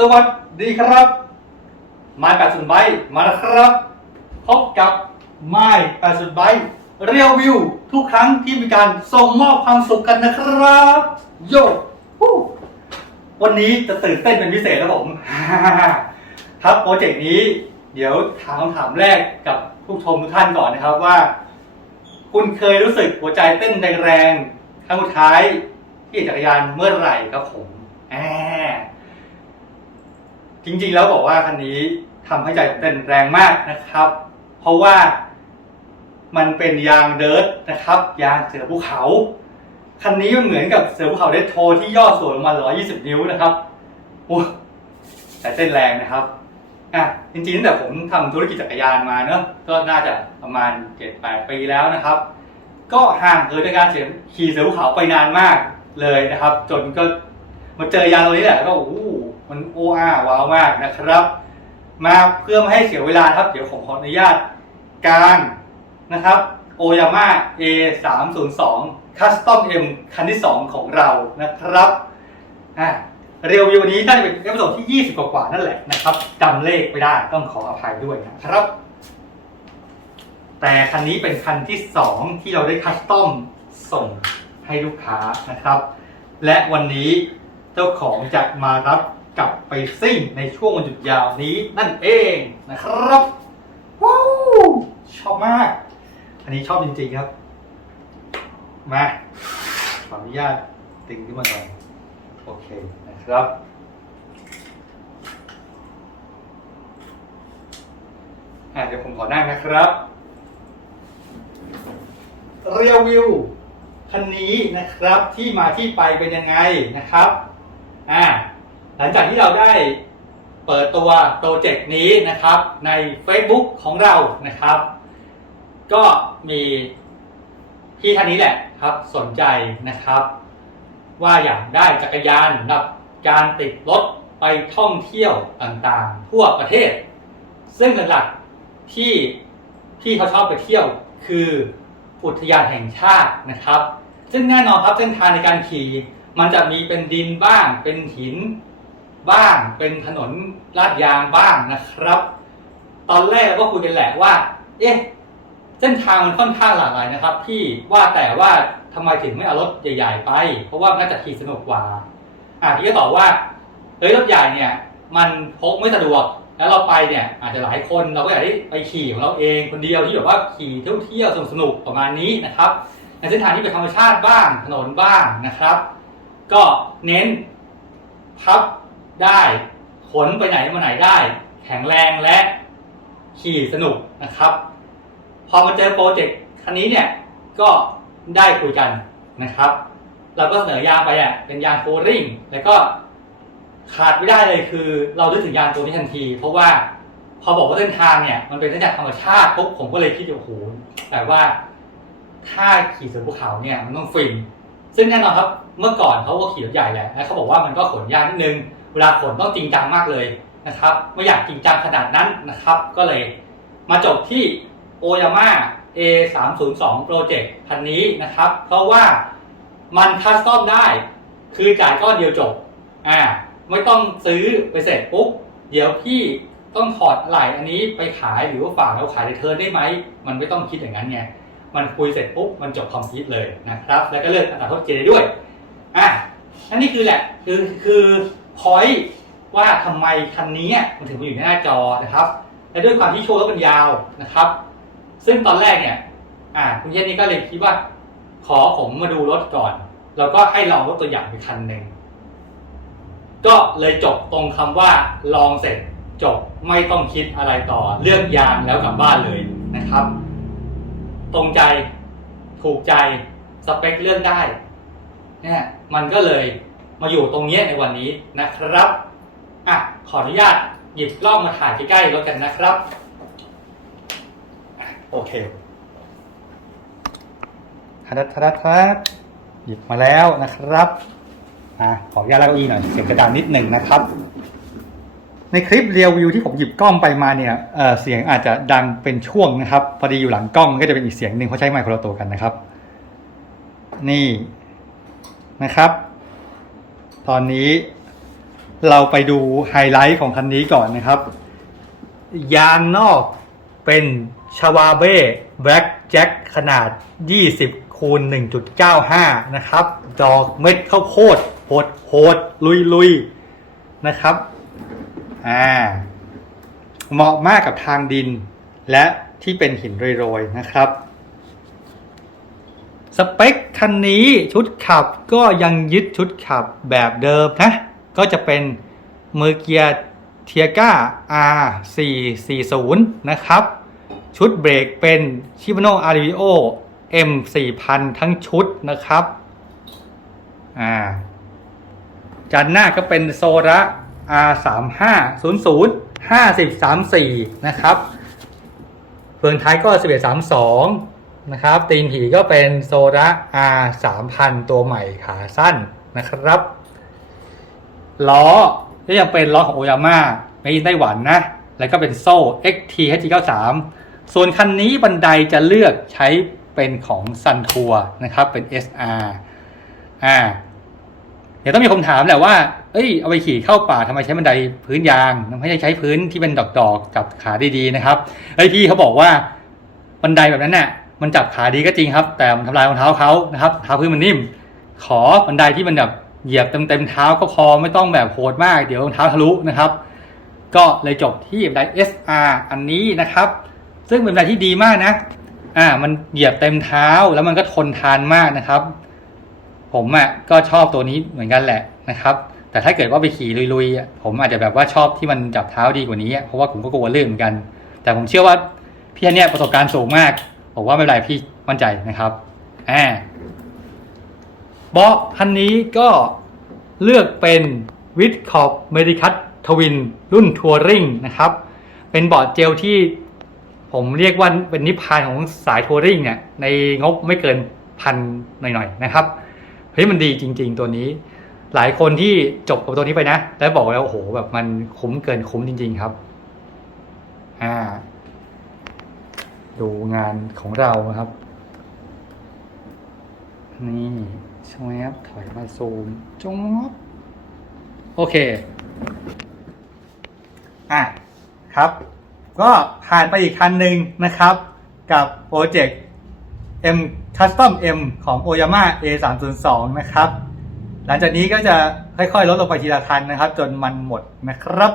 สวัสดีครับ ไม้แปดสุดใบมาแล้วครับ พบกับไม้แปดสุดใบเรียววิว ทุกครั้งที่มีการส่งมอบความสุขกันนะครับ โยวันนี้จะตื่นเต้นเป็นพิเศษครับผม ครับโปรเจกต์นี้ เดี๋ยวถามคำถามแรกกับผู้ชมทุกท่านก่อนนะครับว่า คุณเคยรู้สึกหัวใจเต้นแรงๆครั้งสุดท้ายที่จักรยานเมื่อไหร่ครับผมแจริงๆแล้วบอกว่าคันนี้ทำให้ใจผมเต้นแรงมากนะครับ เพราะว่ามันเป็นยางเดิร์ทนะครับ ยางเสือภูเขา คันนี้มันเหมือนกับเสือภูเขาเดทโทที่ย่อส่วนลงมา 120 นิ้วนะครับโอ้ใจเต้นแรงนะครับอะจริงๆตั้งแต่ผมทำธุรกิจจักรยานมาเนอะก็น่าจะประมาณ 7-8 ปีแล้วนะครับ ก็ห่างเหินจากการขี่เสือภูเขาไปนานมากเลยนะครับ จนก็ มาเจอยาตัวนี้แหละก็โอ้โหมันโอ้อาว้าวมากนะครับ มาเพื่อไม่ให้เสียเวลาครับเดี๋ยวผมขออนุญาตการนะครับโอยาม่า A 3 0 2 Custom M คันที่ 2 ของเรานะครับอะเรียววิวันนี้น่าจะเป็นเอพิโซดที่ 20 กว่าๆนั่นแหละนะครับจำเลขไม่ได้ต้องขออภัยด้วยนะครับ แต่คันนี้เป็นคันที่ 2 ที่เราได้คัสตอมส่งให้ลูกค้านะครับ และวันนี้ เจ้าของจะมารับกลับไปซิ่งในช่วงวันหยุดยาวนี้นั่นเองนะครับว้าวชอบมาก อันนี้ชอบจริงๆครับ มาขออนุญาตติงขึ้นมาก่อนโอเคนะครับ อะเดี๋ยวผมขอนั่งนะครับเรียววิวคันนี้นะครับที่มาที่ไปเป็นยังไงนะครับ หลังจากที่เราได้เปิดตัวโปรเจกต์นี้นะครับใน Facebook ของเรานะครับ ก็มีพี่ท่านนี้แหละครับสนใจนะครับ ว่าอยากได้จักรยานสำหรับการติดรถไปท่องเที่ยวต่างๆ ทั่วประเทศ ซึ่งหลักๆที่ที่เขาชอบไปเที่ยวคืออุทยานแห่งชาตินะครับ ซึ่งแน่นอนครับเส้นทางในการขี่มันจะมีเป็นดินบ้างเป็นหิน บ้าง เป็นถนนลาดยางบ้างนะครับ ตอนแรกเราก็คุยกันแหละว่า เอ๊ะเส้นทางมันค่อนข้างหลากหลายนะครับ พี่ว่าแต่ว่าทำไมถึงไม่เอารถใหญ่ ๆ ไป เพราะว่าน่าจะขี่สนุกกว่า อะพี่ก็ตอบว่าเฮ้ยรถใหญ่เนี่ย มันพกไม่สะดวก แล้วเราไปเนี่ย อาจจะหลายคนเราก็อยากได้ไปขี่ของเราเองคนเดียวที่แบบว่าขี่เที่ยวเที่ยวสนุกๆประมาณนี้นะครับในเส้นทางที่เป็นธรรมชาติบ้างถนนบ้างนะครับ ก็เน้นพับ ได้ ขนไปไหนมาไหนได้ แข็งแรงและขี่สนุกนะครับ พอมาเจอโปรเจกต์คันนี้เนี่ยก็ได้คุยกันนะครับ เราก็เสนอยางไปอะเป็นยางโฟริงแล้วก็ขาดไม่ได้เลยคือ เรานึกถึงยางตัวนี้ทันที เพราะว่าพอบอกว่าเส้นทางเนี่ยมันเป็นเส้นทางธรรมชาติปุ๊บผมก็เลยคิดโอ้โหแต่ว่าถ้าขี่เสือภูเขาเนี่ยมันต้องฟินซึ่งแน่นอนครับเมื่อก่อนเขาก็ขี่รถใหญ่แหละแล้วเขาบอกว่ามันก็ขนยากนิดนึง เวลาขนต้องจริงจังมากเลยนะครับไม่อยากจริงจังขนาดนั้นนะครับ ก็เลยมาจบที่โอยาม่า A 3 0 2 Project คันนี้นะครับ เพราะว่ามันคัสตอมได้ คือจ่ายก้อนเดียวจบอ่าไม่ต้องซื้อไปเสร็จปุ๊บ เดี๋ยวพี่ต้องถอดไหล่อันนี้ไปขายหรือว่าฝากแล้วขายในเทิร์นได้ไหม มันไม่ต้องคิดอย่างนั้นไงมันคุยเสร็จปุ๊บมันจบคอมพิวต์เลยนะครับ แล้วก็เลิกอัตราโทษเจได้ด้วยอะอันนี้คือแหละคือคือ พอยว่าทำไมคันนี้มันถึงมาอยู่ในหน้าจอนะครับ และด้วยความที่โชว์รถมันยาวนะครับ ซึ่งตอนแรกเนี่ยอ่าคุณเชษนี่ก็เลยคิดว่า ขอผมมาดูรถก่อน แล้วก็ให้ลองรถตัวอย่างไปคันหนึ่งก็เลยจบตรงคำว่าลองเสร็จจบไม่ต้องคิดอะไรต่อเลือกยางแล้วกลับบ้านเลยนะครับ ตรงใจถูกใจสเปคเลือกได้เนี่ยมันก็เลย มาอยู่ตรงนี้ในวันนี้นะครับอะขออนุญาตหยิบกล้องมาถ่ายใกล้ๆรถกันนะครับ โอเคทัดทัดทัดหยิบมาแล้วนะครับอะขออนุญาตแล้วก็อีหน่อยเสียงกระดานนิดหนึ่งนะครับ ในคลิปเรียววิวที่ผมหยิบกล้องไปมาเนี่ยเเสียงอาจจะดังเป็นช่วงนะครับ พอดีอยู่หลังกล้องก็จะเป็นอีกเสียงหนึ่งเพราะใช้ไมค์คนละตัวกันนะครับ นี่นะครับ ตอนนี้เราไปดูไฮไลท์ของคันนี้ก่อนนะครับ ยางนอกเป็นชาวาเบ้แบล็กแจ็คขนาด 20คูณ1.95 นะครับ ดอกเม็ดข้าวโพดโหดโหดลุยลุยนะครับอ่าเหมาะมากกับทางดินและที่เป็นหินโรยๆนะครับ สเปคคันนี้ชุดขับก็ยังยึดชุดขับแบบเดิมนะ ก็จะเป็นมือเกียร์เทียก้า R440 นะครับ ชุดเบรกเป็น Shimano a r i o M4000 ทั้งชุดนะครับอ่าจานหน้าก็เป็นโซระ R3500 5034 นะครับเฟืองท้ายก็ 1132 นะครับตีนผีก็เป็นโซระ R 3000 ตัวใหม่ขาสั้นนะครับ ล้อก็ยังเป็นล้อของโอยาม่าไม่ไต้หวันนะ แล้วก็เป็นโซ่ XT HG93 ส่วนคันนี้บันไดจะเลือกใช้เป็นของซันทัวนะครับ เป็น SR อ่าเดี๋ยวต้องมีคำถามแหละว่า เอ้ย เอาไปขี่เข้าป่าทำไมใช้บันไดพื้นยางทำไมใช่ใช้พื้นที่เป็นดอกๆจับขาดีๆนะครับ เฮ้ยพี่เขาบอกว่าบันไดแบบนั้นน่ะ มันจับขาดีก็จริงครับ แต่มันทำลายรองเท้าเขานะครับเท้าพื้นมันนิ่ม ขอบันไดที่มันแบบเหยียบเต็มๆเท้าก็พอไม่ต้องแบบโหดมากเดี๋ยวรองเท้าทะลุนะครับ ก็เลยจบที่บันได SR อันนี้นะครับ ซึ่งเป็นบันไดที่ดีมากนะ อ่า มันเหยียบเต็มเท้าแล้วมันก็ทนทานมากนะครับ ผมอะก็ชอบตัวนี้เหมือนกันแหละนะครับ แต่ถ้าเกิดว่าไปขี่ลุยๆผมอาจจะแบบว่าชอบที่มันจับเท้าดีกว่านี้อะเพราะว่าผมก็กลัวลื่นเหมือนกัน แต่ผมเชื่อว่าพี่อันเนี่ยประสบการณ์สูงมาก ผมว่าไม่เป็นไรพี่มั่นใจนะครับแอ่าเบาะคันนี้ก็เลือกเป็นวิดขอบเมดิคัตทวินรุ่นทัวริงนะครับ เป็นเบาะเจลที่ผมเรียกว่าเป็นนิพพานของสายทัวริงเนี่ยในงบไม่เกินพันหน่อยๆนะครับเฮ้ยมันดีจริง ๆ ตัวนี้ หลายคนที่จบกับตัวนี้ไปนะ แล้วบอกแล้วโอ้โหแบบมันคุ้มเกินคุ้มจริง ๆ ครับ อ่า ดูงานของเราครับ นี่ชวบถอยมาซูมจงบโอเค อะครับ ก็ผ่านไปอีกคันหนึ่งนะครับ กับโปรเจกต์ M Custom M ของ Oyama A302 นะครับ หลังจากนี้ก็จะค่อยๆ ลดลงไปทีละคันนะครับ จนมันหมดนะครับ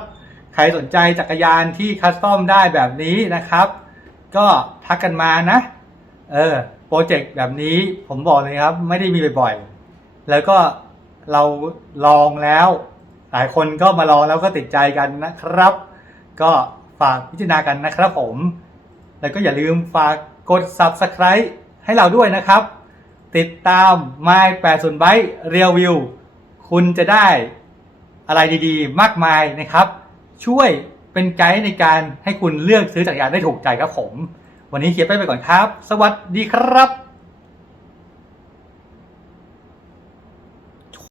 ใครสนใจจักรยานที่คัสตอมได้แบบนี้นะครับ ก็ทักกันมานะ เออโปรเจกต์แบบนี้ผมบอกเลยครับ ไม่ได้มีบ่อยๆ แล้วก็เราลองแล้ว หลายคนก็มาลองแล้วก็ติดใจกันนะครับ ก็ฝากพิจารณากันนะครับผม แล้วก็อย่าลืมฝากกด Subscribe ให้เราด้วยนะครับ ติดตาม My 80 Byte Real View คุณจะได้อะไรดีๆ มากมายนะครับ ช่วย เป็นไกด์ในการให้คุณเลือกซื้อจักรยานได้ถูกใจครับผม วันนี้เคียร์ไปไปก่อนครับ สวัสดีครับ